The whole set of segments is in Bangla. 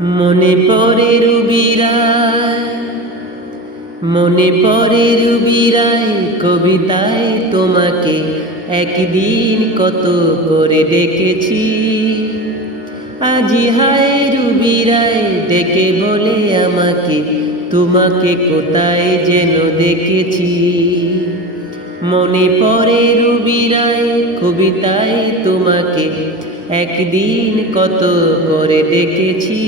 মনে পড়ে রুবিরায়, মনে পড়ে রুবিরায়, কবিতায় তোমাকে একদিন কত করে ডেকেছি। আজি হায় রুবিরায়, ডেকে বলে আমাকে তোমাকে কোথায় যেন দেখেছি। মনে পড়ে রুবিরায়, কবিতায় তোমাকে একদিন কত করে ডেকেছি।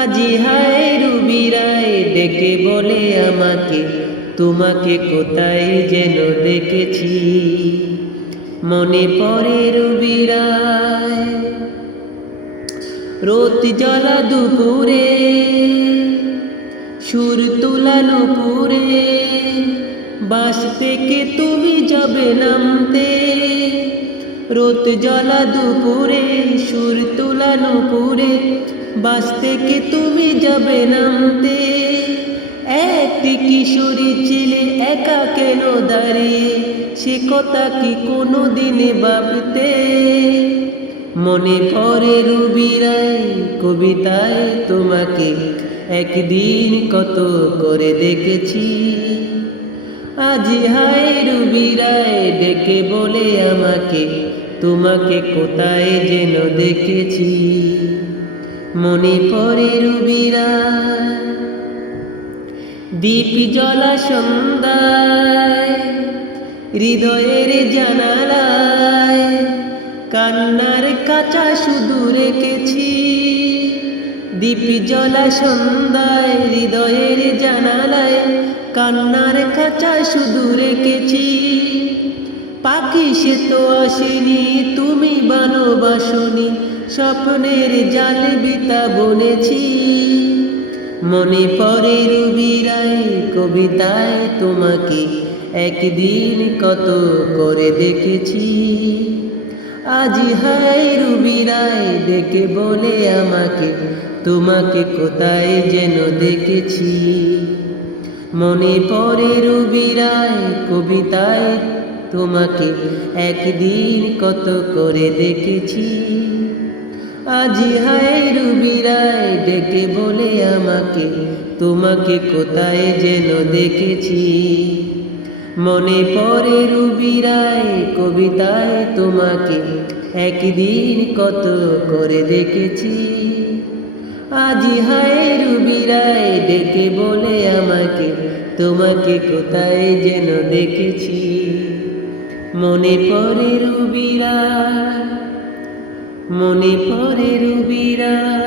আজি হায় রুবিরায়, ডেকে বলে আমাকে তোমাকে কোথায় যেন দেখেছি। মনে পড়ে রুবিরায়, রোদ জ্বালা দুপুরে, সুর তোলা নুপুরে, বাস থেকে তুমি যাবে নামতে। রোদ জ্বালা দুপুরে, সুর তোলা নুপুরে, বাস থেকে তুমি যাবে নামতে। একটি কিশোরী ছেলে একা কেন দাঁড়িয়ে, সে কথা কি কোনো দিনে ভাবতে। মনে পড়ে রুবিরায়, কবিতায় তোমাকে একদিন কত করে দেখেছি। আজি হায় রুবিরায়, ডেকে বলে আমাকে তোমাকে কোথায় যেন দেখেছি। মনে পড়ে রুবিরায়, দীপ জ্বলা সন্ধ্যায়, হৃদয়ের জানালায় কান্নার কাঁচা শুধু রেখেছি। দীপ জ্বলা সন্ধ্যায়, হৃদয়ের জানালায় কান্নার কাঁচা শুধু রেখেছি। পাখি সে তো আসেনি, তুমি ভালোবাসনি, স্বপ্নের জালে বিতা বুনেছি। মনে পড়ে রুবিরায়, কবিতায় তোমাকে একদিন কত করে দেখেছি। আজি হায় রুবিরায়, ডেকে বলে আমাকে তোমাকে কোথায় যেন দেখেছি। মনে পড়ে রুবিরায়, কবিতায় তোমাকে একদিন কত করে দেখেছি। আজি হায় রুবিরায়, ডেকে বলে আমাকে তোমাকে কোথায় যেন দেখেছি। মনে পড়ে রুবিরায়, কবিতায় তোমাকে একদিন কত করে দেখেছি। আজি হায় রুবিরায়, ডেকে বলে আমাকে তোমাকে কোথায় যেন দেখেছি। মনে পড়ে রুবিরায়, মনে পড়ে রুবিরায়।